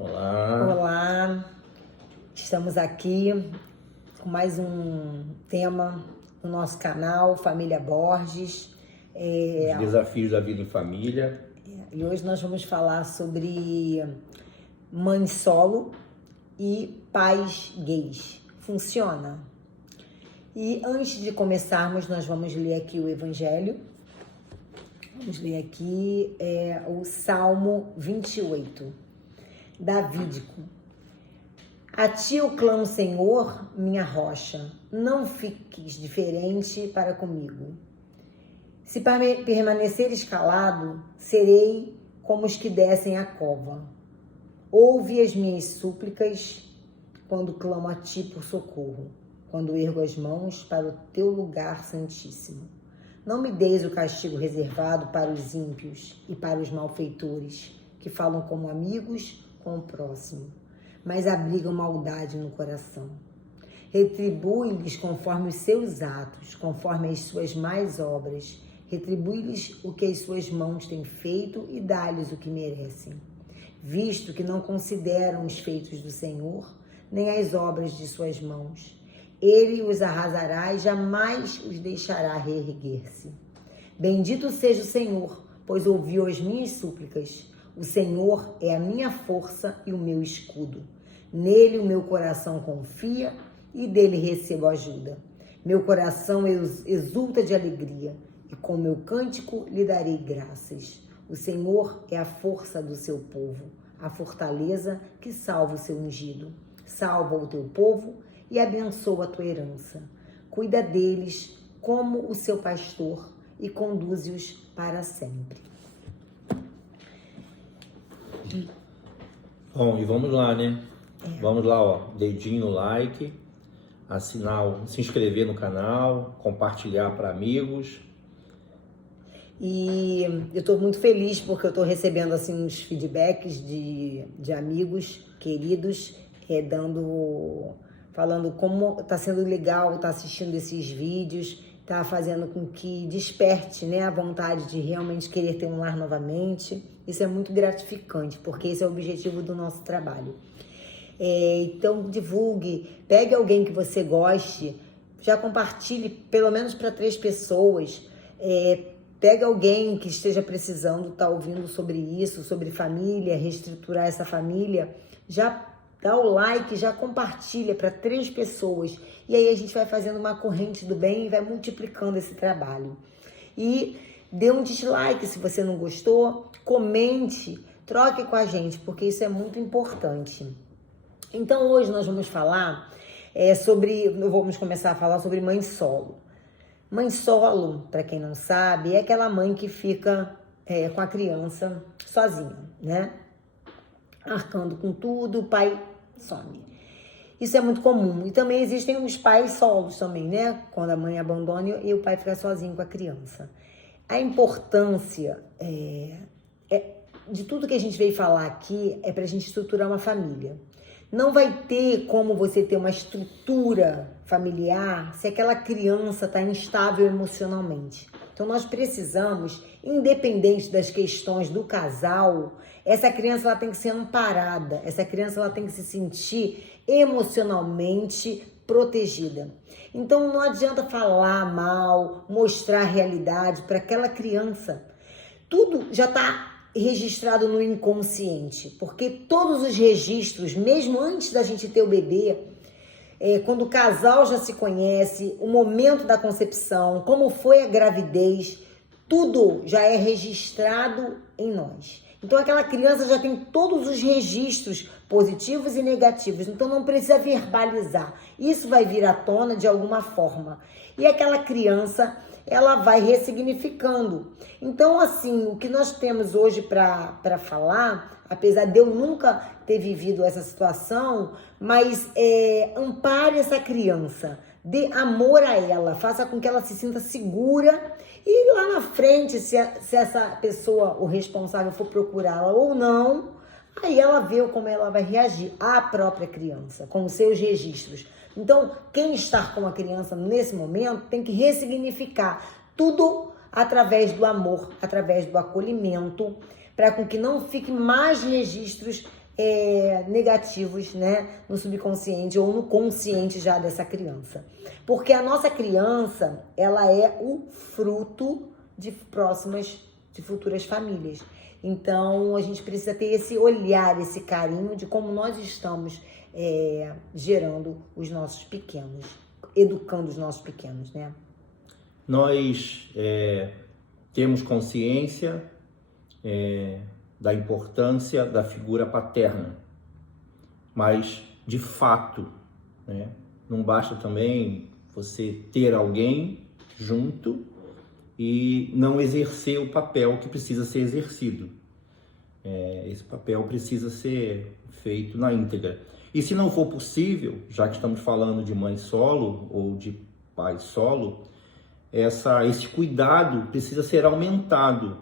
Olá. Olá, estamos aqui com mais um tema no nosso canal, Família Borges. Os desafios da vida em família. E hoje nós vamos falar sobre mãe solo e pais gays. Funciona? E antes de começarmos, nós vamos ler aqui o Evangelho. Vamos ler aqui o Salmo 28, davídico. A ti eu clamo, Senhor, minha rocha, não fiques diferente para comigo. Se permaneceres calado, serei como os que descem a cova. Ouve as minhas súplicas quando clamo a ti por socorro, quando ergo as mãos para o teu lugar santíssimo. Não me deis o castigo reservado para os ímpios e para os malfeitores, que falam como amigos com o próximo, mas abrigam maldade no coração. Retribui-lhes conforme os seus atos, conforme as suas más obras. Retribui-lhes o que as suas mãos têm feito e dá-lhes o que merecem. Visto que não consideram os feitos do Senhor, nem as obras de suas mãos. Ele os arrasará e jamais os deixará reerguer-se. Bendito seja o Senhor, pois ouviu as minhas súplicas. O Senhor é a minha força e o meu escudo. Nele o meu coração confia e dele recebo ajuda. Meu coração exulta de alegria e com meu cântico lhe darei graças. O Senhor é a força do seu povo, a fortaleza que salva o seu ungido. Salva o teu povo e abençoa a tua herança. Cuida deles como o seu pastor e conduze-os para sempre. Bom, e vamos lá, né? Vamos lá, ó. Dedinho no like, assinar, se inscrever no canal, compartilhar para amigos. E eu estou muito feliz porque eu estou recebendo assim uns feedbacks de amigos queridos, falando como está sendo legal estar assistindo esses vídeos, está fazendo com que desperte, né, a vontade de realmente querer ter um lar novamente. Isso é muito gratificante, porque esse é o objetivo do nosso trabalho. Então divulgue, pegue alguém que você goste, já compartilhe pelo menos para 3 pessoas. Pega alguém que esteja precisando, tá ouvindo sobre isso, sobre família, reestruturar essa família, já dá o like, já compartilha para 3 pessoas. E aí a gente vai fazendo uma corrente do bem e vai multiplicando esse trabalho. E dê um dislike se você não gostou, comente, troque com a gente, porque isso é muito importante. Então hoje nós vamos falar vamos começar a falar sobre mãe solo. Mãe solo, para quem não sabe, é aquela mãe que fica com a criança sozinha, né? Arcando com tudo, o pai some. Isso é muito comum. E também existem os pais solos também, né? Quando a mãe abandona e o pai fica sozinho com a criança. A importância de tudo que a gente veio falar aqui é para a gente estruturar uma família. Não vai ter como você ter uma estrutura familiar se aquela criança está instável emocionalmente. Então nós precisamos, independente das questões do casal, essa criança ela tem que ser amparada, essa criança ela tem que se sentir emocionalmente protegida. Então não adianta falar mal, mostrar a realidade para aquela criança. Tudo já está registrado no inconsciente, porque todos os registros, mesmo antes da gente ter o bebê, quando o casal já se conhece, o momento da concepção, como foi a gravidez, tudo já é registrado em nós. Então aquela criança já tem todos os registros positivos e negativos, então não precisa verbalizar. Isso vai vir à tona de alguma forma. E aquela criança, ela vai ressignificando. Então, assim, o que nós temos hoje para falar, apesar de eu nunca ter vivido essa situação, mas ampare essa criança, dê amor a ela, faça com que ela se sinta segura e lá na frente, se essa pessoa, o responsável, for procurá-la ou não, aí ela vê como ela vai reagir, a própria criança, com os seus registros. Então, quem está com a criança nesse momento tem que ressignificar tudo através do amor, através do acolhimento, para com que não fique mais registros negativos, né, no subconsciente ou no consciente já dessa criança. Porque a nossa criança, ela é o fruto de futuras famílias. Então, a gente precisa ter esse olhar, esse carinho de como nós estamos gerando os nossos pequenos, educando os nossos pequenos, né? Nós temos consciência da importância da figura paterna, mas de fato, né, não basta também você ter alguém junto e não exercer o papel que precisa ser exercido. Esse papel precisa ser feito na íntegra. E se não for possível, já que estamos falando de mãe solo ou de pai solo, esse cuidado precisa ser aumentado,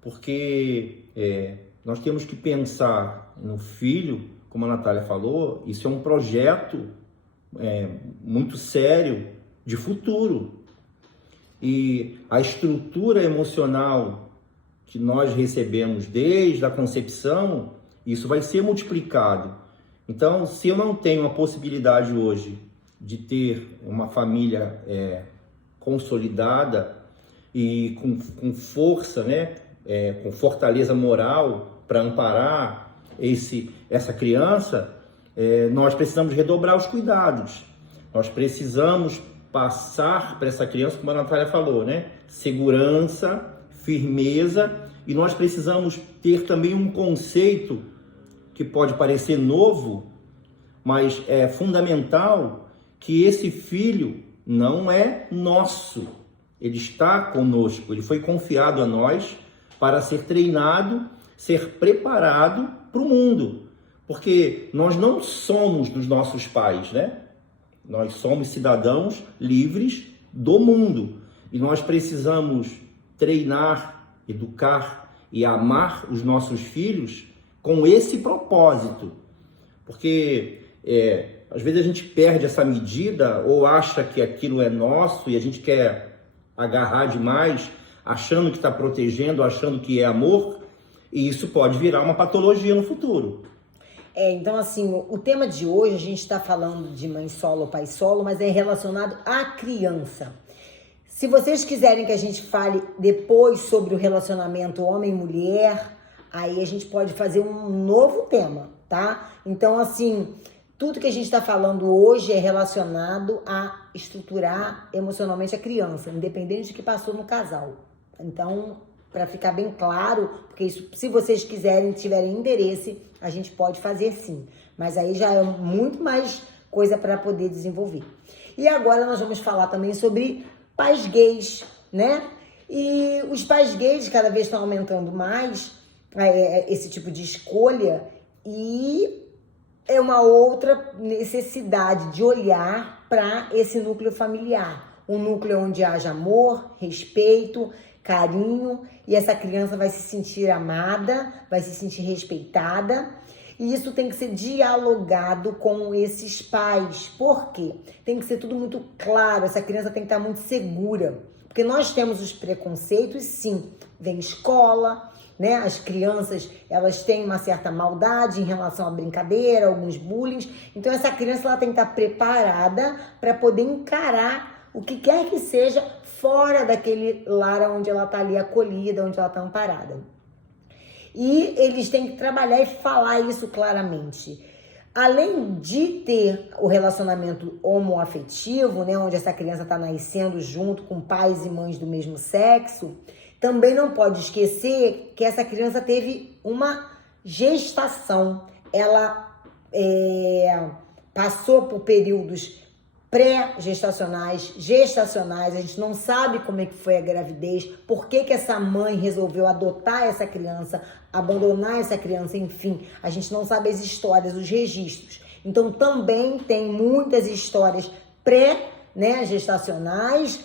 porque nós temos que pensar no filho, como a Natália falou, isso é um projeto muito sério de futuro. E a estrutura emocional que nós recebemos desde a concepção, isso vai ser multiplicado. Então, se eu não tenho a possibilidade hoje de ter uma família consolidada e com força, né, com fortaleza moral para amparar essa criança, nós precisamos redobrar os cuidados. Nós precisamos passar para essa criança, como a Natália falou, né, segurança, firmeza, e nós precisamos ter também um conceito que pode parecer novo, mas é fundamental, que esse filho não é nosso, ele está conosco, ele foi confiado a nós para ser treinado, ser preparado para o mundo, porque nós não somos dos nossos pais, né? Nós somos cidadãos livres do mundo e nós precisamos treinar, educar e amar os nossos filhos com esse propósito, porque às vezes a gente perde essa medida ou acha que aquilo é nosso e a gente quer agarrar demais, achando que está protegendo, achando que é amor, e isso pode virar uma patologia no futuro. Então assim, o tema de hoje a gente está falando de mãe solo ou pai solo, mas é relacionado à criança. Se vocês quiserem que a gente fale depois sobre o relacionamento homem-mulher, aí a gente pode fazer um novo tema, tá? Então assim, tudo que a gente está falando hoje é relacionado a estruturar emocionalmente a criança, independente do que passou no casal. Então, para ficar bem claro, porque isso, se vocês quiserem, tiverem interesse, a gente pode fazer sim. Mas aí já é muito mais coisa para poder desenvolver. E agora nós vamos falar também sobre pais gays, né? E os pais gays cada vez estão aumentando mais esse tipo de escolha e é uma outra necessidade de olhar para esse núcleo familiar. Um núcleo onde haja amor, respeito, carinho, e essa criança vai se sentir amada, vai se sentir respeitada, e isso tem que ser dialogado com esses pais. Por quê? Tem que ser tudo muito claro, essa criança tem que estar muito segura, porque nós temos os preconceitos, sim, vem escola, né? As crianças, elas têm uma certa maldade em relação à brincadeira, alguns bullying, então essa criança ela tem que estar preparada para poder encarar o que quer que seja fora daquele lar onde ela está ali acolhida, onde ela está amparada. E eles têm que trabalhar e falar isso claramente. Além de ter o relacionamento homoafetivo, né, onde essa criança está nascendo junto com pais e mães do mesmo sexo, também não pode esquecer que essa criança teve uma gestação. Ela passou por períodos pré-gestacionais, gestacionais, a gente não sabe como é que foi a gravidez, por que que essa mãe resolveu adotar essa criança, abandonar essa criança, enfim, a gente não sabe as histórias, os registros. Então também tem muitas histórias gestacionais,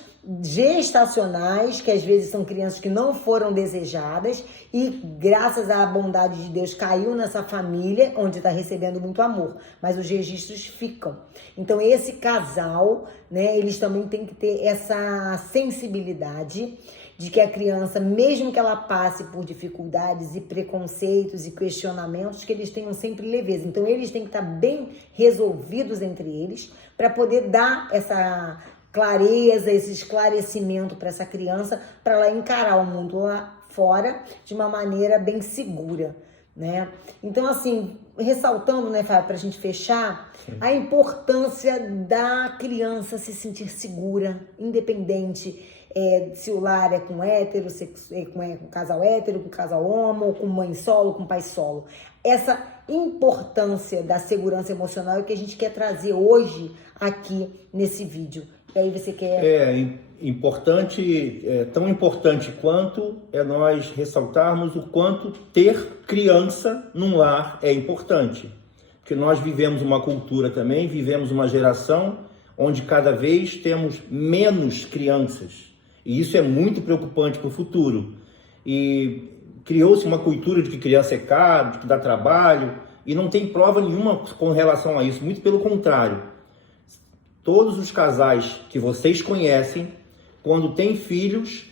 que às vezes são crianças que não foram desejadas e graças à bondade de Deus caiu nessa família onde está recebendo muito amor, mas os registros ficam. Então esse casal, né, eles também têm que ter essa sensibilidade de que a criança, mesmo que ela passe por dificuldades e preconceitos e questionamentos, que eles tenham sempre leveza. Então, eles têm que estar bem resolvidos entre eles para poder dar essa clareza, esse esclarecimento para essa criança, para ela encarar o mundo lá fora de uma maneira bem segura, né? Então, assim, ressaltando, né, Fábio, para a gente fechar, a importância da criança se sentir segura, independente se o lar é com hétero, com casal hétero, com casal homo, com mãe solo, com pai solo. Essa importância da segurança emocional é que a gente quer trazer hoje aqui nesse vídeo. E aí você quer... Importante, tão importante quanto é nós ressaltarmos o quanto ter criança num lar é importante. Porque nós vivemos uma cultura também, vivemos uma geração onde cada vez temos menos crianças. E isso é muito preocupante para o futuro. E criou-se uma cultura de que criança é caro, de que dá trabalho, e não tem prova nenhuma com relação a isso, muito pelo contrário. Todos os casais que vocês conhecem, quando têm filhos,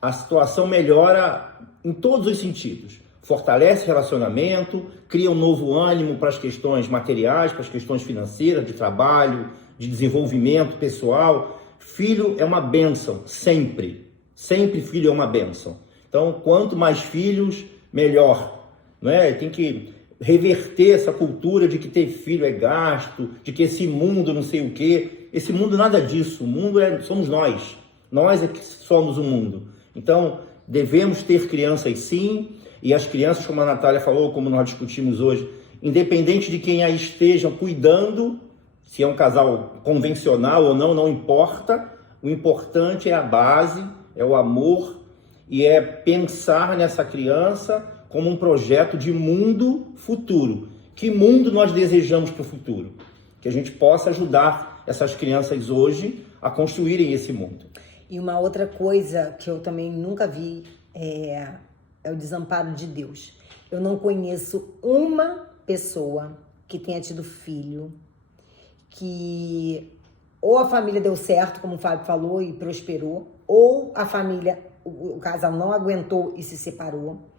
a situação melhora em todos os sentidos. Fortalece relacionamento, cria um novo ânimo para as questões materiais, para as questões financeiras, de trabalho, de desenvolvimento pessoal. Filho é uma bênção, sempre. Sempre filho é uma bênção. Então, quanto mais filhos, melhor. Né? Tem que reverter essa cultura de que ter filho é gasto, de que esse mundo não sei o quê. Esse mundo nada disso. O mundo somos nós. Nós é que somos o mundo. Então, devemos ter crianças sim, e as crianças, como a Natália falou, como nós discutimos hoje, independente de quem aí esteja cuidando, se é um casal convencional ou não, não importa. O importante é a base, é o amor, e é pensar nessa criança como um projeto de mundo futuro. Que mundo nós desejamos para o futuro? Que a gente possa ajudar essas crianças hoje a construírem esse mundo. E uma outra coisa que eu também nunca vi é o desamparo de Deus. Eu não conheço uma pessoa que tenha tido filho, que ou a família deu certo, como o Fábio falou, e prosperou, ou a família, o casal não aguentou e se separou,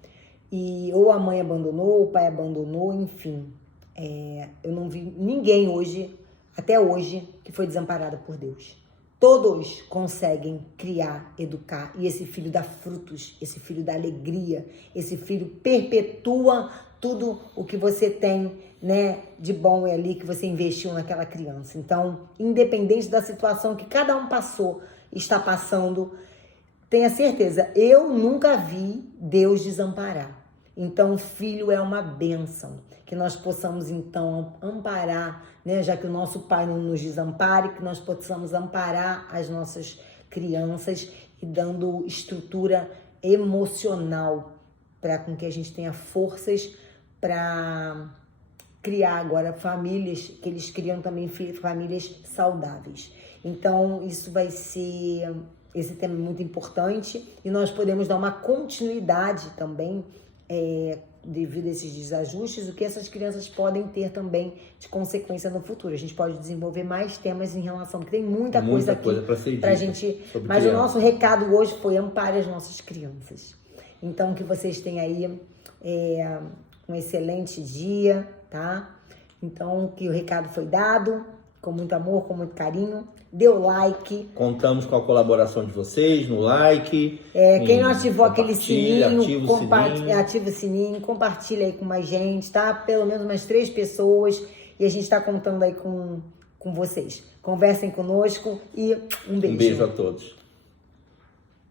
ou a mãe abandonou, ou o pai abandonou, enfim. Eu não vi ninguém hoje, até hoje, que foi desamparado por Deus. Todos conseguem criar, educar, e esse filho dá frutos, esse filho dá alegria, esse filho perpetua tudo o que você tem, né, de bom é ali que você investiu naquela criança. Então, independente da situação que cada um passou, está passando, tenha certeza, eu nunca vi Deus desamparar. Então, o filho é uma bênção, que nós possamos, então, amparar, né? Já que o nosso Pai não nos desampare, que nós possamos amparar as nossas crianças e dando estrutura emocional para com que a gente tenha forças para criar agora famílias, que eles criam também famílias saudáveis. Então, isso vai ser... Esse tema é muito importante e nós podemos dar uma continuidade também devido a esses desajustes, o que essas crianças podem ter também de consequência no futuro. A gente pode desenvolver mais temas em relação, porque tem muita coisa aqui pra gente. Mas criança. O nosso recado hoje foi ampare as nossas crianças. Então, que vocês tenham aí um excelente dia, tá? Então, que o recado foi dado com muito amor, com muito carinho. Dê o like. Contamos com a colaboração de vocês no like. Quem não ativou aquele sininho, ativa o sininho, compartilha aí com mais gente, tá? Pelo menos umas 3 pessoas. E a gente tá contando aí com vocês. Conversem conosco e um beijo. Um beijo a todos.